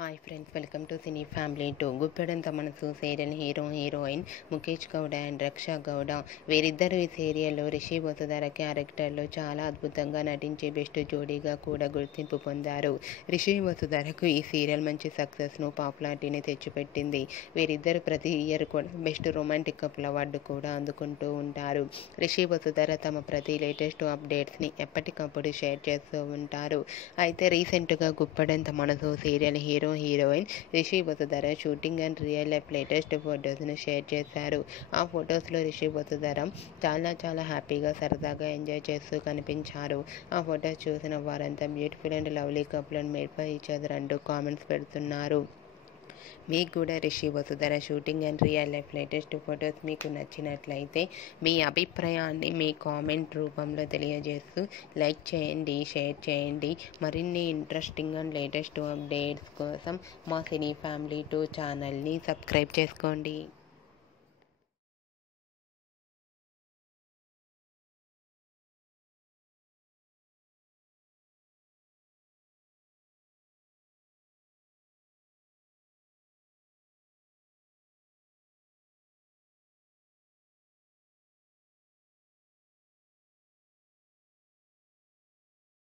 Hi friends, welcome to cine family two. Guppedantha Manasu serial heroine Mukesh Gowda and Raksha Gowda వీరిద్దరూ ఈ సీరియల్లో రిషి వసుధర క్యారెక్టర్లో చాలా అద్భుతంగా నటించి బెస్ట్ జోడీగా కూడా గుర్తింపు పొందారు. రిషి వసుధరకు ఈ సీరియల్ మంచి సక్సెస్ను, పాపులారిటీని తెచ్చిపెట్టింది. వీరిద్దరు ప్రతి ఇయర్ కూడా బెస్ట్ రొమాంటిక్ కపుల్ అవార్డు కూడా అందుకుంటూ ఉంటారు. రిషి వసుధర తమ ప్రతి లేటెస్ట్ అప్డేట్స్ని ఎప్పటికప్పుడు షేర్ చేస్తూ ఉంటారు. అయితే రీసెంట్గా Guppedantha Manasu serial heroine Rishi Vasudhara shooting and real life latest ఫొటోస్ను షేర్ చేశారు. ఆ ఫొటోస్లో రిషి వసుధర చాలా హ్యాపీగా, సరదాగా ఎంజాయ్ చేస్తూ కనిపించారు. ఆ ఫొటోస్ చూసిన వారంతా beautiful and lovely couple and made for each other అంటూ కామెంట్స్ పెడుతున్నారు. మీకు కూడా Rishi Vasudhara shooting and real life latest photos మీకు నచ్చినట్లయితే మీ అభిప్రాయాన్ని మీ కామెంట్ రూపంలో తెలియజేస్తూ లైక్ చేయండి, షేర్ చేయండి. మరిన్ని ఇంట్రెస్టింగ్ అండ్ లేటెస్ట్ అప్డేట్స్ కోసం మా సినీ ఫ్యామిలీ 2 ఛానల్ని సబ్స్క్రైబ్ చేసుకోండి.